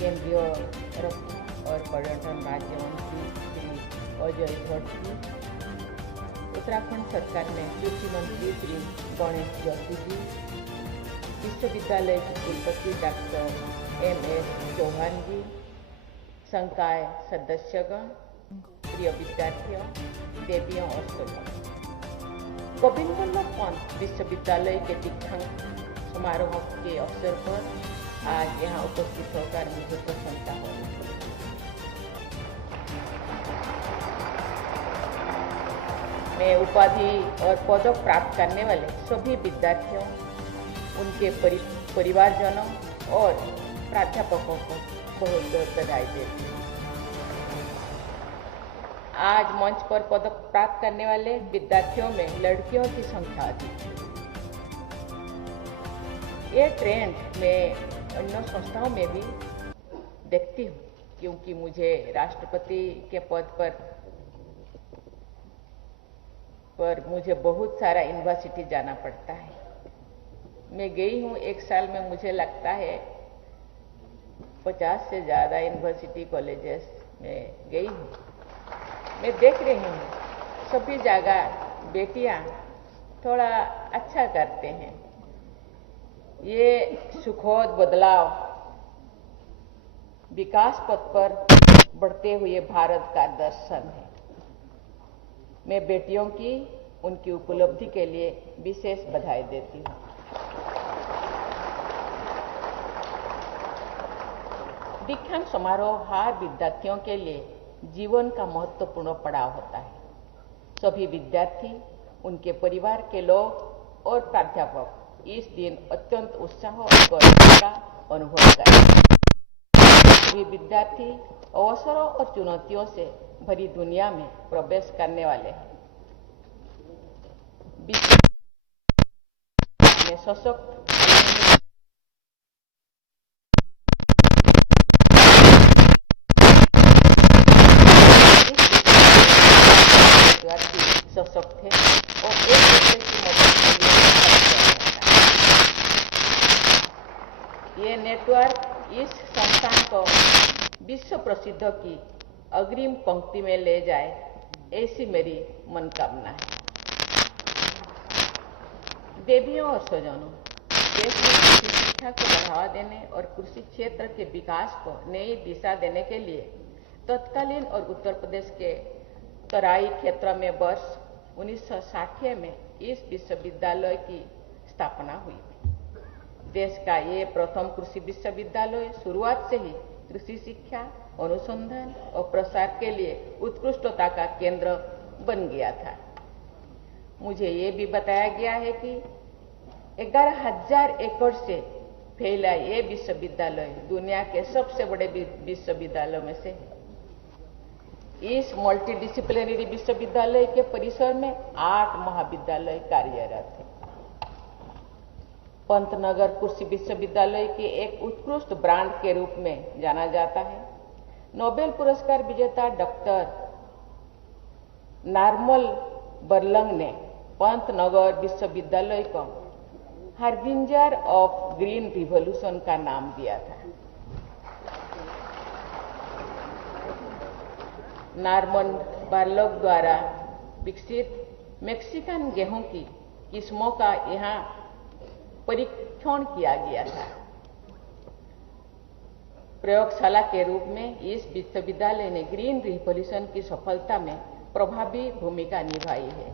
केंद्रीय रक्षा और पर्यटन राज्य मंत्री श्री अजय भट्ट जी, उत्तराखंड सरकार में कृषि मंत्री श्री गणेश जोशी जी, विश्वविद्यालय के कुलपति डॉक्टर एम.एस. चौहान जी, संकाय सदस्यगण, प्रिय विद्यार्थियों, देवियों और स्वजनों, गोविंद वल्लभ पंत विश्वविद्यालय के दीक्षांत समारोह के अवसर पर आज यहाँ उपस्थित होकर मुझे प्रसन्नता हो रही है। मैं उपाधि और पदक प्राप्त करने वाले सभी विद्यार्थियों, उनके परिवारजनों और प्राध्यापकों को बहुत बहुत बधाई देती हूँ। आज मंच पर पदक प्राप्त करने वाले विद्यार्थियों में लड़कियों की संख्या अधिक है। ये ट्रेंड मैं अन्य संस्थाओं में भी देखती हूँ, क्योंकि मुझे राष्ट्रपति के पद पर मुझे बहुत सारा यूनिवर्सिटी जाना पड़ता है। मैं गई हूँ, एक साल में मुझे लगता है 50 से ज़्यादा यूनिवर्सिटी कॉलेजेस में गई हूँ। मैं देख रही हूँ सभी जगह बेटियाँ थोड़ा अच्छा करते हैं। ये सुखद बदलाव विकास पथ पर बढ़ते हुए भारत का दर्शन है। मैं बेटियों की उनकी उपलब्धि के लिए विशेष बधाई देती हूँ। दीक्षांत समारोह हर विद्यार्थियों के लिए जीवन का महत्वपूर्ण पड़ाव होता है। सभी विद्यार्थी, उनके परिवार के लोग और प्राध्यापक इस दिन अत्यंत उत्साह और गौरव का अनुभव करें। सभी विद्यार्थी अवसरों और चुनौतियों से भरी दुनिया में प्रवेश करने वाले हैं। में सशक्त सशक्त है और एक दूसरे की मदद के लिए ये नेटवर्क इस संस्थान को विश्व प्रसिद्ध की अग्रिम पंक्ति में ले जाए, ऐसी मेरी मनोकामना है। देवियों और स्वजनों, देश में कृषि शिक्षा को बढ़ावा देने और कृषि क्षेत्र के विकास को नई दिशा देने के लिए तत्कालीन और उत्तर प्रदेश के तराई क्षेत्र में वर्ष 1960 में इस विश्वविद्यालय की स्थापना हुई थी। देश का ये प्रथम कृषि विश्वविद्यालय शुरुआत से ही कृषि शिक्षा, अनुसंधान और प्रसार के लिए उत्कृष्टता का केंद्र बन गया था। मुझे ये भी बताया गया है कि 11,000 एकड़ से फैला ये विश्वविद्यालय दुनिया के सबसे बड़े विश्वविद्यालयों में से है। इस मल्टीडिसिप्लिनरी विश्वविद्यालय के परिसर में 8 महाविद्यालय कार्यरत हैं। पंतनगर कृषि विश्वविद्यालय के एक उत्कृष्ट ब्रांड के रूप में जाना जाता है। नोबेल पुरस्कार विजेता डॉक्टर नार्मल बरलंग ने पंतनगर विश्वविद्यालय को हार्बिंजर ऑफ ग्रीन रिवॉल्यूशन का नाम दिया था। नार्मन बार्लग द्वारा विकसित मैक्सिकन गेहूं की किस्मों का यहाँ परीक्षण किया गया था। प्रयोगशाला के रूप में इस विश्वविद्यालय ने ग्रीन रिवॉल्यूशन की सफलता में प्रभावी भूमिका निभाई है।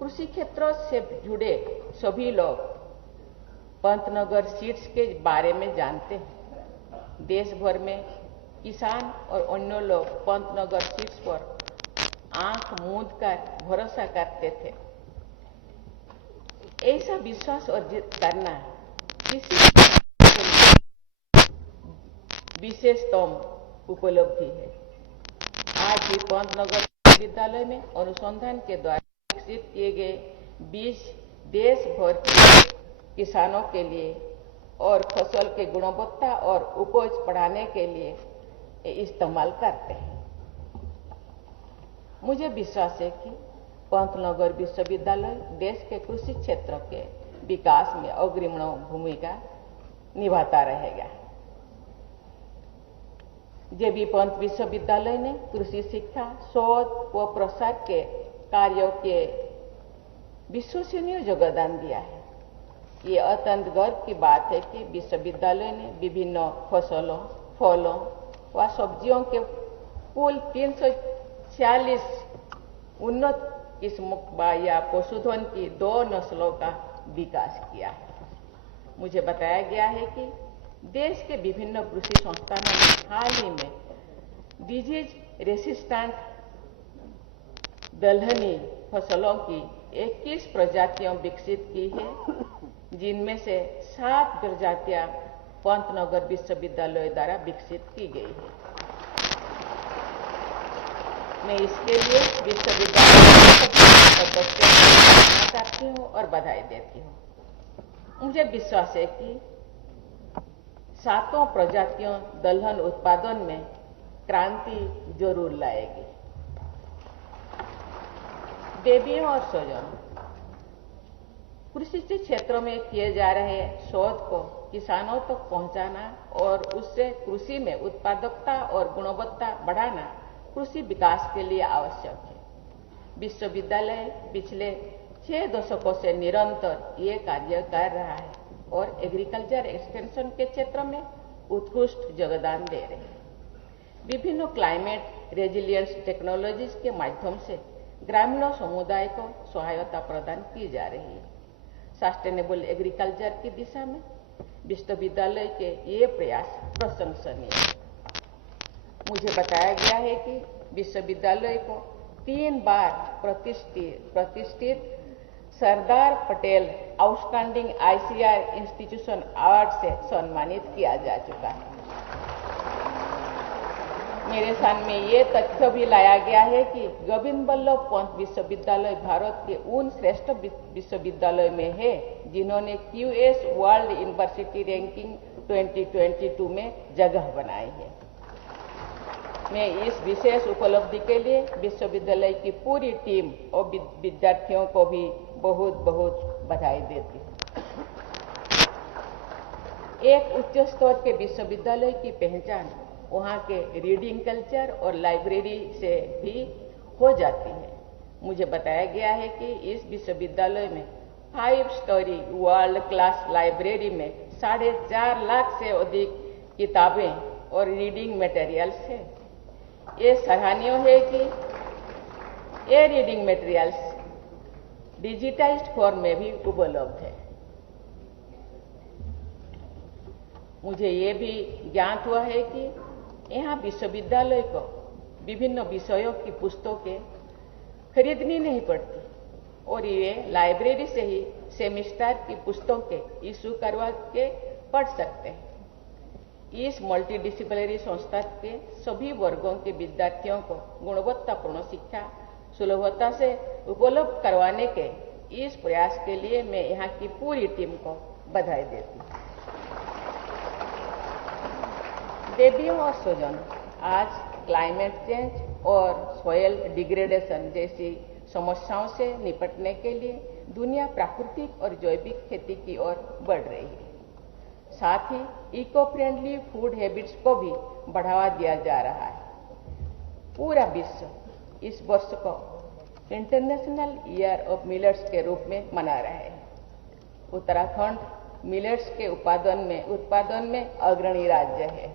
कृषि क्षेत्र से जुड़े सभी लोग पंतनगर सीड्स के बारे में जानते हैं। देश भर में किसान और अन्य लोग पंतनगर सीड्स पर आंख मूंद कर भरोसा करते थे। ऐसा विश्वास अर्जित करना किसी विशेषतम उपलब्धि है। आज भी पंतनगर विश्वविद्यालय में अनुसंधान के द्वारा विकसित किए गए बीज देश भर के किसानों के लिए और फसल की गुणवत्ता और उपज बढ़ाने के लिए इस्तेमाल करते हैं। मुझे विश्वास है कि पंतनगर विश्वविद्यालय देश के कृषि क्षेत्र के विकास में अग्रणी भूमिका निभाता रहेगा। जेबी पंत विश्वविद्यालय ने कृषि शिक्षा, शोध व प्रसार के कार्यों के विश्वसनीय योगदान दिया है। ये अत्यंत गर्व की बात है कि विश्वविद्यालय ने विभिन्न फसलों, फलों व सब्जियों के कुल 346 उन्नत किस्मों या पशुधन की 2 नस्लों का विकास किया है। मुझे बताया गया है कि देश के विभिन्न कृषि संस्थानों ने हाल ही में डिजीज रेसिस्टेंट दलहनी फसलों की 21 प्रजातियां विकसित की है, जिनमें से 7 प्रजातियां पंतनगर विश्वविद्यालय द्वारा विकसित की गई है। मैं इसके लिए विश्वविद्यालय के सभी सदस्यों को धन्यवाद करती हूँ और बधाई देती हूँ। मुझे विश्वास है कि 7 प्रजातियों दलहन उत्पादन में क्रांति जरूर लाएगी। देवियों और स्वजनों, कृषि के क्षेत्रों में किए जा रहे शोध को किसानों तक पहुंचाना और उससे कृषि में उत्पादकता और गुणवत्ता बढ़ाना कृषि विकास के लिए आवश्यक है। विश्वविद्यालय पिछले 6 दशकों से निरंतर ये कार्य कर रहा है और एग्रीकल्चर एक्सटेंशन के क्षेत्र में उत्कृष्ट योगदान दे रहे हैं। विभिन्न क्लाइमेट रेजिलियंस टेक्नोलॉजीज के माध्यम से ग्रामीण समुदाय को सहायता प्रदान की जा रही है। सस्टेनेबल एग्रीकल्चर की दिशा में विश्वविद्यालय के ये प्रयास प्रशंसनीय है। मुझे बताया गया है कि विश्वविद्यालय को 3 बार प्रतिष्ठित Sardar Patel outstanding ICAR institution award से सम्मानित किया जा चुका है। मेरे सामने ये तथ्य भी लाया गया है कि गोविंद बल्लभ पंत विश्वविद्यालय भारत के उन श्रेष्ठ विश्वविद्यालय में है जिन्होंने QS वर्ल्ड यूनिवर्सिटी रैंकिंग 2022 में जगह बनाई है। मैं इस विशेष उपलब्धि के लिए विश्वविद्यालय की पूरी टीम और विद्यार्थियों को भी बहुत बहुत बधाई देती हूँ। एक उच्च स्तर के विश्वविद्यालय की पहचान वहाँ के रीडिंग कल्चर और लाइब्रेरी से भी हो जाती है। मुझे बताया गया है कि इस विश्वविद्यालय में 5 स्टोरी वर्ल्ड क्लास लाइब्रेरी में 4.5 लाख से अधिक किताबें और रीडिंग मटेरियल्स है। ये सराहनीय है कि ये रीडिंग मटेरियल्स डिजिटाइज्ड फॉर्म में भी उपलब्ध है। मुझे ये भी ज्ञात हुआ है कि यहाँ विश्वविद्यालय को विभिन्न विषयों की पुस्तकें खरीदनी नहीं पड़ती और ये लाइब्रेरी से ही सेमेस्टर की पुस्तकें इशू करवा के पढ़ सकते हैं। इस मल्टीडिसिप्लिनरी संस्था के सभी वर्गों के विद्यार्थियों को गुणवत्तापूर्ण शिक्षा सुलभता से उपलब्ध करवाने के इस प्रयास के लिए मैं यहाँ की पूरी टीम को बधाई देती हूँ। देवियों और स्वजनों, आज क्लाइमेट चेंज और सॉइल डिग्रेडेशन जैसी समस्याओं से निपटने के लिए दुनिया प्राकृतिक और जैविक खेती की ओर बढ़ रही है। साथ ही इको फ्रेंडली फूड हैबिट्स को भी बढ़ावा दिया जा रहा है। पूरा विश्व इस वर्ष को इंटरनेशनल ईयर ऑफ मिलेट्स के रूप में मना रहे हैं। उत्तराखंड मिलेट्स के उत्पादन में अग्रणी राज्य है।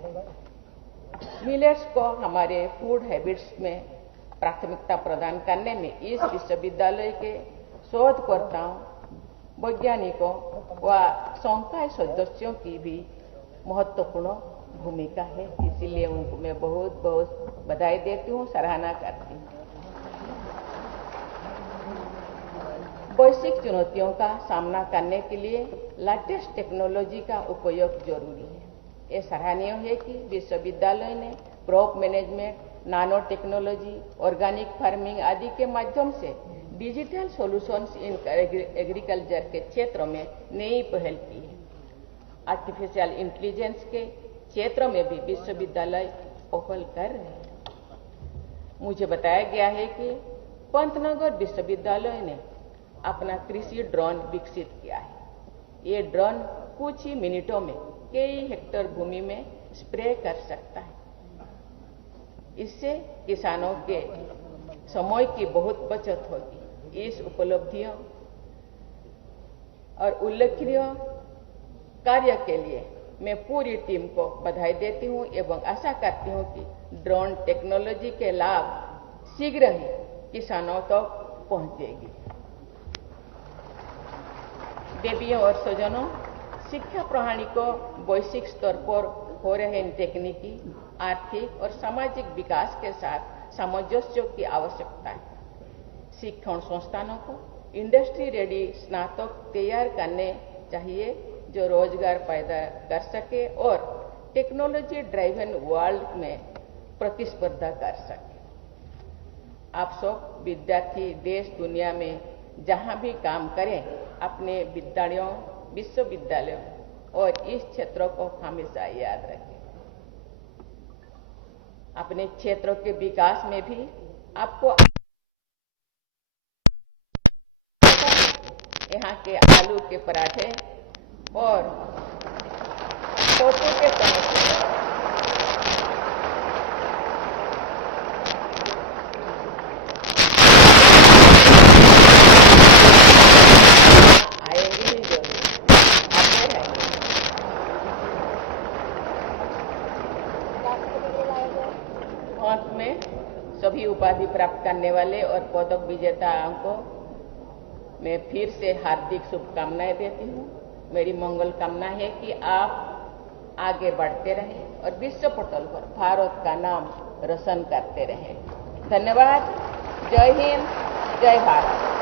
मिलेट्स को हमारे फूड हैबिट्स में प्राथमिकता प्रदान करने में इस विश्वविद्यालय के शोधकर्ताओं, वैज्ञानिकों व संकाय सदस्यों की भी महत्वपूर्ण भूमिका है। इसीलिए उनको मैं बहुत बहुत बधाई देती हूँ, सराहना करती हूँ। वैश्विक चुनौतियों का सामना करने के लिए लेटेस्ट टेक्नोलॉजी का उपयोग जरूरी है। ये सराहनीय है कि विश्वविद्यालय ने क्रॉप मैनेजमेंट, नानो टेक्नोलॉजी, ऑर्गेनिक फार्मिंग आदि के माध्यम से डिजिटल सॉल्यूशंस इन एग्रीकल्चर के क्षेत्र में नई पहल की है। आर्टिफिशियल इंटेलिजेंस के क्षेत्र में भी विश्वविद्यालय पहल कर रहे हैं। मुझे बताया गया है कि पंतनगर विश्वविद्यालय ने अपना कृषि ड्रोन विकसित किया है। ये ड्रोन कुछ ही मिनटों में कई हेक्टेयर भूमि में स्प्रे कर सकता है। इससे किसानों के समय की बहुत बचत होगी। इस उपलब्धियों और उल्लेखनीय कार्य के लिए मैं पूरी टीम को बधाई देती हूं एवं आशा करती हूं कि ड्रोन टेक्नोलॉजी के लाभ शीघ्र ही किसानों तक पहुंचेगी। देवियों और स्वजनों, शिक्षा प्रणाली को वैश्विक स्तर पर हो रहे तकनीकी, आर्थिक और सामाजिक विकास के साथ सामंजस्य की आवश्यकता है। शिक्षण संस्थानों को इंडस्ट्री रेडी स्नातक तैयार करने चाहिए जो रोजगार पैदा कर सके और टेक्नोलॉजी ड्राइवन वर्ल्ड में प्रतिस्पर्धा कर सके। आप सब विद्यार्थी देश दुनिया में जहां भी काम करें, अपने विद्यालयों, विश्वविद्यालयों और इस क्षेत्र को हमेशा याद रखें। अपने क्षेत्रों के विकास में भी आपको यहाँ के आलू के पराठे और छोटू के समोसे आएंगे ही जरूर, आते रहेंगे। अंत में सभी उपाधि प्राप्त करने वाले और पदक विजेताओं को मैं फिर से हार्दिक शुभकामनाएं देती हूँ। मेरी मंगल कामना है कि आप आगे बढ़ते रहें और विश्व पटल पर भारत का नाम रोशन करते रहें। धन्यवाद। जय हिंद, जय भारत।